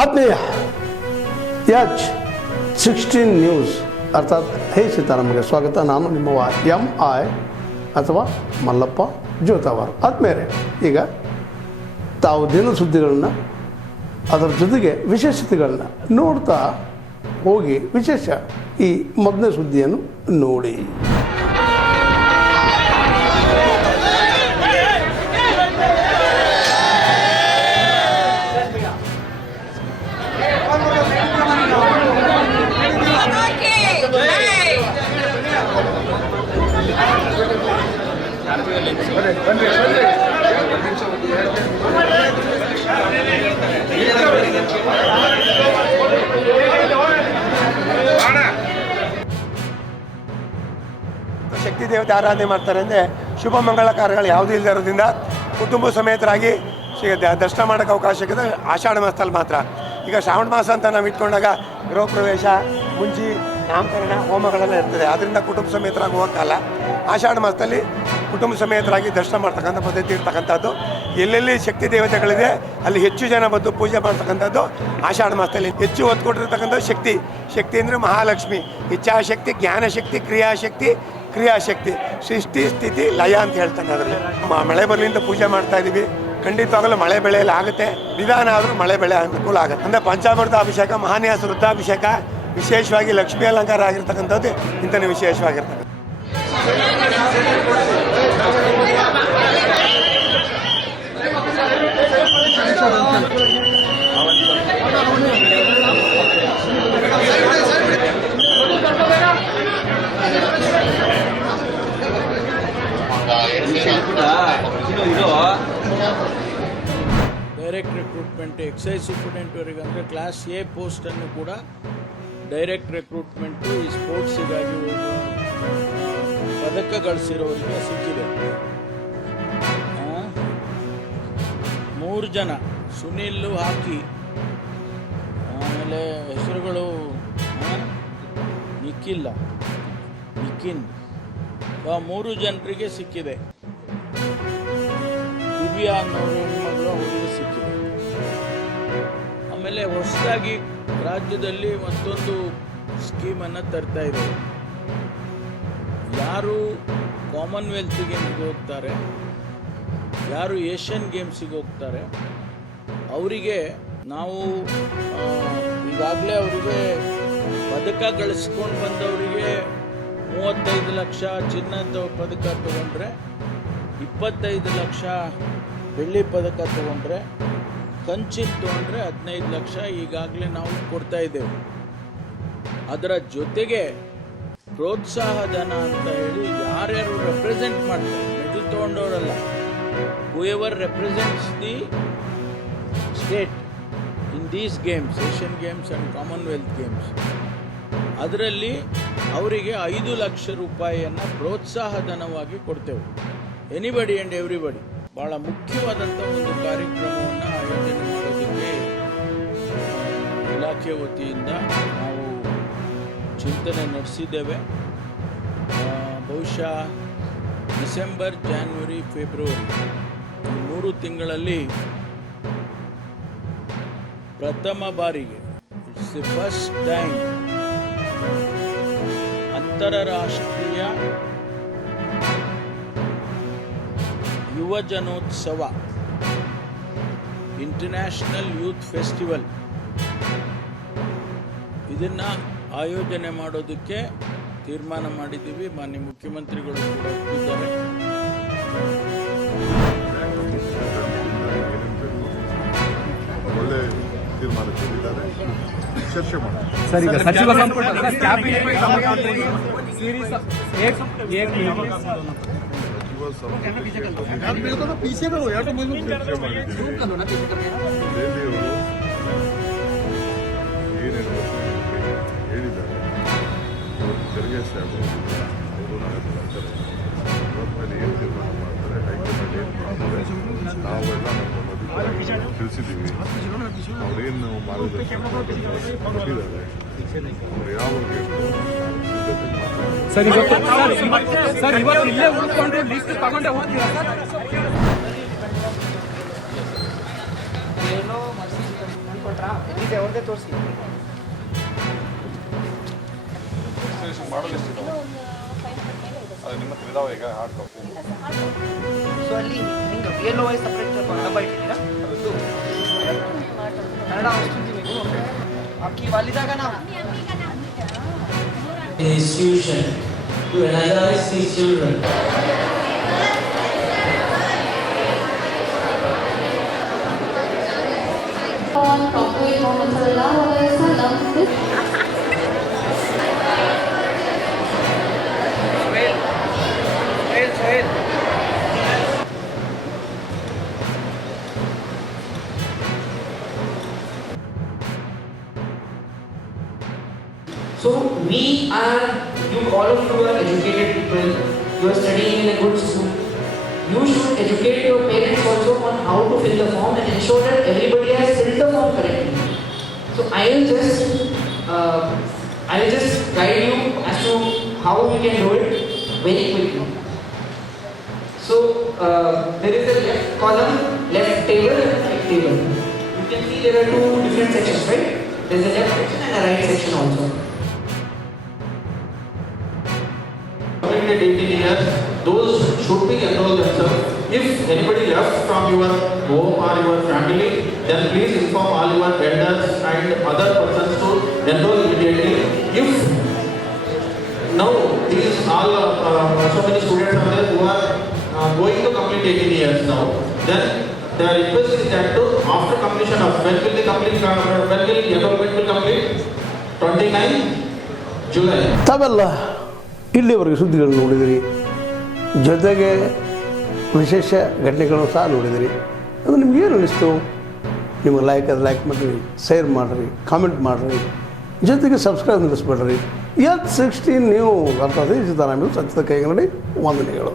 ಆತ್ಮೀಯ H16 news ಅರ್ಥಾತ್ ಹೇ ಸೀತಾರಾಮ್ಗೆ ಸ್ವಾಗತ. ನಾನು ನಿಮ್ಮವ MI ಅಥವಾ ಮಲ್ಲಪ್ಪ ಜೋತಾವಾರ್. ಆದ್ಮೇಲೆ ಈಗ ತಾವು ದಿನ ಸುದ್ದಿಗಳನ್ನ ಅದರ ಜೊತೆಗೆ ವಿಶೇಷತೆಗಳನ್ನ ನೋಡ್ತಾ ಹೋಗಿ ವಿಶೇಷ ಈ ಮೊದಲನೇ ಸುದ್ದಿಯನ್ನು ನೋಡಿ. ಶಕ್ತಿ ದೇವತೆ ಆರಾಧನೆ ಮಾಡ್ತಾರೆ ಅಂದರೆ ಶುಭ ಮಂಗಳ ಕಾರ್ಯಗಳು ಯಾವುದೂ ಇಲ್ಲದೆ ಇರೋದ್ರಿಂದ ಕುಟುಂಬ ಸಮೇತರಾಗಿ ದರ್ಶನ ಮಾಡೋಕ್ಕೆ ಅವಕಾಶ ಸಿಕ್ಕಿದೆ ಆಷಾಢ ಮಾಸದಲ್ಲಿ ಮಾತ್ರ. ಈಗ ಶ್ರಾವಣ ಮಾಸ ಅಂತ ನಾವು ಇಟ್ಕೊಂಡಾಗ ಗೃಹ ಪ್ರವೇಶ, ಮುಂಚಿ, ನಾಮಕರಣ, ಹೋಮಗಳೆಲ್ಲ ಇರ್ತದೆ. ಆದ್ದರಿಂದ ಕುಟುಂಬ ಸಮೇತರಾಗಿ ಹೋಗೋಕ್ಕಲ್ಲ. ಆಷಾಢ ಮಾಸದಲ್ಲಿ ಕುಟುಂಬ ಸಮೇತರಾಗಿ ದರ್ಶನ ಮಾಡ್ತಕ್ಕಂಥ ಪದ್ಧತಿ ಇರ್ತಕ್ಕಂಥದ್ದು. ಎಲ್ಲೆಲ್ಲಿ ಶಕ್ತಿ ದೇವತೆಗಳಿದೆ ಅಲ್ಲಿ ಹೆಚ್ಚು ಜನ ಬಂದು ಪೂಜೆ ಮಾಡ್ತಕ್ಕಂಥದ್ದು ಆಷಾಢ ಮಾಸದಲ್ಲಿ. ಹೆಚ್ಚು ಒತ್ತು ಕೊಟ್ಟಿರ್ತಕ್ಕಂಥದ್ದು ಶಕ್ತಿ. ಶಕ್ತಿ ಅಂದರೆ ಮಹಾಲಕ್ಷ್ಮಿ. ಇಚ್ಛಾಶಕ್ತಿ, ಜ್ಞಾನಶಕ್ತಿ, ಕ್ರಿಯಾಶಕ್ತಿ, ಸೃಷ್ಟಿ, ಸ್ಥಿತಿ, ಲಯ ಅಂತ ಹೇಳ್ತಾನೆ. ಅದರಲ್ಲಿ ಮಳೆ ಬರಲಿಂದ ಪೂಜೆ ಮಾಡ್ತಾ ಇದ್ದೀವಿ. ಖಂಡಿತವಾಗಲೂ ಮಳೆ ಬೆಳೆ ಎಲ್ಲ ಆಗುತ್ತೆ. ನಿಧಾನ ಆದರೂ ಮಳೆ ಬೆಳೆ ಅನುಕೂಲ ಆಗುತ್ತೆ. ಅಂದರೆ ಪಂಚಾಮೃತ ಅಭಿಷೇಕ, ಮಹಾನ್ಯಾಸ ವೃದ್ಧಾಭಿಷೇಕ, ವಿಶೇಷವಾಗಿ ಲಕ್ಷ್ಮೀ ಅಲಂಕಾರ ಆಗಿರ್ತಕ್ಕಂಥದ್ದು ಇಂಥನೇ ವಿಶೇಷವಾಗಿರ್ತದೆ. ಡೈರೆಕ್ಟ್ ರಿಕ್ರೂಟ್ಮೆಂಟ್ ಎಕ್ಸೈಸ್ ಸೂಪರಿಂಟೆಂಡೆಂಟ್ವರೆಗೆ ಅಂದರೆ ಕ್ಲಾಸ್ ಎ ಪೋಸ್ಟನ್ನು ಕೂಡ ಡೈರೆಕ್ಟ್ ರಿಕ್ರೂಟ್ಮೆಂಟು ಈ ಸ್ಪೋರ್ಟ್ಸಿಗಾಗಿ ಪದಕ ಗಳಿಸಿರೋರಿಗೆ ಸಿಕ್ಕಿದೆ. 3 ಜನ, ಸುನಿಲ್ ಹಾಕಿ, ಆಮೇಲೆ ಹೆಸರುಗಳು ನಿಖಿನ್ 3 ಜನರಿಗೆ ಸಿಕ್ಕಿದೆ. ದಿವ್ಯಾ ಅನ್ನೋರು ಹೆಣ್ಮಗಳು ಅವರಿಗೆ ಸಿಕ್ಕಿದೆ. ಆಮೇಲೆ ಹೊಸದಾಗಿ ರಾಜ್ಯದಲ್ಲಿ ಮತ್ತೊಂದು ಸ್ಕೀಮನ್ನು ತರ್ತಾ ಇದ್ದಾರೆ. ಯಾರು ಕಾಮನ್ವೆಲ್ತ್ ಗೇಮ್ಸ್ಗೆ ಹೋಗ್ತಾರೆ, ಯಾರು ಏಷ್ಯನ್ ಗೇಮ್ಸಿಗೆ ಹೋಗ್ತಾರೆ, ಅವರಿಗೆ ನಾವು ಈಗಾಗಲೇ ಅವರಿಗೆ ಪದಕ ಗಳಿಸ್ಕೊಂಡು ಬಂದವರಿಗೆ 35 ಲಕ್ಷ ಚಿನ್ನದ ಪದಕ ತಗೊಂಡ್ರೆ, 25 ಲಕ್ಷ ಬೆಳ್ಳಿ ಪದಕ ತಗೊಂಡ್ರೆ, ಕಂಚಿನ ತೊಗೊಂಡ್ರೆ 15 ಲಕ್ಷ ಈಗಾಗಲೇ ನಾವು ಕೊಡ್ತಾ ಇದ್ದೇವೆ. ಅದರ ಜೊತೆಗೆ ಪ್ರೋತ್ಸಾಹ ಧನ ಅಂತ ಹೇಳಿ ಯಾರ್ಯಾರು ರೆಪ್ರೆಸೆಂಟ್ ಮಾಡ್ತಾರೆ, ಮೆಡಲ್ ತೊಗೊಂಡವರಲ್ಲ, whoever represents the state in these games, Asian games and Commonwealth games, ಅದರಲ್ಲಿ ಅವರಿಗೆ 5 ಲಕ್ಷ ರೂಪಾಯಿಯನ್ನು ಪ್ರೋತ್ಸಾಹ ಧನವಾಗಿ ಕೊಡ್ತೇವೆ. Anybody and everybody. ಭಾಳ ಮುಖ್ಯವಾದಂಥ ಒಂದು ಕಾರ್ಯಕ್ರಮವನ್ನು ಆಯೋಜನೆ ಮಾಡೋದಕ್ಕೆ ಇಲಾಖೆ ವತಿಯಿಂದ ನಾವು ಚಿಂತನೆ ನಡೆಸಿದ್ದೇವೆ. ಬಹುಶಃ ಡಿಸೆಂಬರ್, ಜಾನ್ವರಿ, ಫೆಬ್ರವರಿ ಈ 3 ತಿಂಗಳಲ್ಲಿ ಪ್ರಥಮ ಬಾರಿಗೆ, ಇಟ್ಸ್ ದಿ ಫಸ್ಟ್ ಟೈಮ್, ಅಂತಾರಾಷ್ಟ್ರೀಯ ಯುವ ಜನೋತ್ಸವ, ಇಂಟರ್ನ್ಯಾಷನಲ್ ಯೂತ್ ಫೆಸ್ಟಿವಲ್, ಇದನ್ನು ಆಯೋಜನೆ ಮಾಡೋದಕ್ಕೆ ತೀರ್ಮಾನ ಮಾಡಿದ್ದೀವಿ. ಮಾನ್ಯ ಮುಖ್ಯಮಂತ್ರಿಗಳು ಕೂಡ ಒಪ್ಪಿದ್ದಾರೆ. ಒಳ್ಳೆ ತೀರ್ಮಾನ ತೆಗೆದಿದ್ದಾರೆ. ಚರ್ಚೆ ಮಾಡಿ ಸರ್. ಈಗ ಸಚಿವ ಸಂಪುಟ ಏನೇನು ಹೇಳಿದ್ದಾರೆ, ತೆರಿಗೆ ಸ್ಲ್ಯಾಬ್ ಅವರು ಮಾಡ್ತಾರೆ, ಮೇಲೆ ಏನು ತೀರ್ಮಾನ ಮಾಡ್ತಾರೆ, ಹೈಕಮಾಂಡ್ ಏನು ಮಾಡ್ತಾರೆ, ನಾವೆಲ್ಲ ನಮ್ಮ ಅಭಿಪ್ರಾಯ ತಿಳಿಸಿದ್ದೀವಿ. ಅವರೇನು ಮಾರ್ಗದರ್ಶನ ಕೊಟ್ಟಿದ್ದಾರೆ, ಅವ್ರು ಯಾವ ಸರ್ ಇವತ್ತು ಇಲ್ಲೇ ಉಳ್ಕೊಂಡು ಲಿಸ್ಟ್ ತಗೊಂಡೇ ಹೋಗ್ತೀರಾ ಸರ್? ಕೊಟ್ರಾ ಎಲ್ಲಿದೆ ಅವ್ರದ್ದೇ ತೋರಿಸಿ. ಮಾಡಲ್ ಎಷ್ಟಿದೆ ಅದು ನಿಮ್ಮ ಹತ್ರ ಇದಾವೆ ಈಗ ಹಾರ್ಡ್ ಕಾಪಿ ಸೊ ಅಲ್ಲಿ ನಿಂಗೆ VLOI ಸಪ್ರೇಟ್ ಡಬ್ಬ ಇಟ್ಟಿದ್ದೀರಾ ಕನ್ನಡ ವస్తుంది మీకు आपकी वालिदा का नाम institution to energize these children. Prophet Muhammad sallallahu alaihi wasallam. Sohail So we are, all of you are educated people, you are studying in a good school. You should educate your parents also on how to fill the form and ensure that everybody has filled the form correctly. So I will just guide you as to how we can do it very quickly. So there is a left column, left table, and right table. You can see there are two different sections, right? There is a left section and a right section also. Completed 18 years, those should be enrolled themselves. If anybody left from your home or your family, then please inform all your elders and other persons to enroll immediately. If now these all so many students are there who are going to complete 18 years now, then the request is that to, after completion of when will enrollment will complete? 29 July. ತಾವೆಲ್ಲ ಇಲ್ಲಿವರೆಗೆ ಸುದ್ದಿಗಳನ್ನು ನೋಡಿದಿರಿ, ಜೊತೆಗೆ ವಿಶೇಷ ಘಟನೆಗಳನ್ನು ಸಹ ನೋಡಿದಿರಿ. ಅದು ನಿಮ್ಗೇನು ಅನ್ನಿಸ್ತು? ನಿಮಗೆ ಲೈಕ್ ಮಾಡಿರಿ, ಶೇರ್ ಮಾಡಿರಿ, ಕಾಮೆಂಟ್ ಮಾಡಿರಿ, ಜೊತೆಗೆ ಸಬ್ಸ್ಕ್ರೈಬ್ ನಿಲ್ಲಿಸ್ಬೇಡ್ರಿ. H16 ನ್ಯೂಸ್ ಅರ್ಥಾತ್ ಸತ್ಯದ ಕೈಗನ್ನಡಿ ವಂದನೆಗಳು.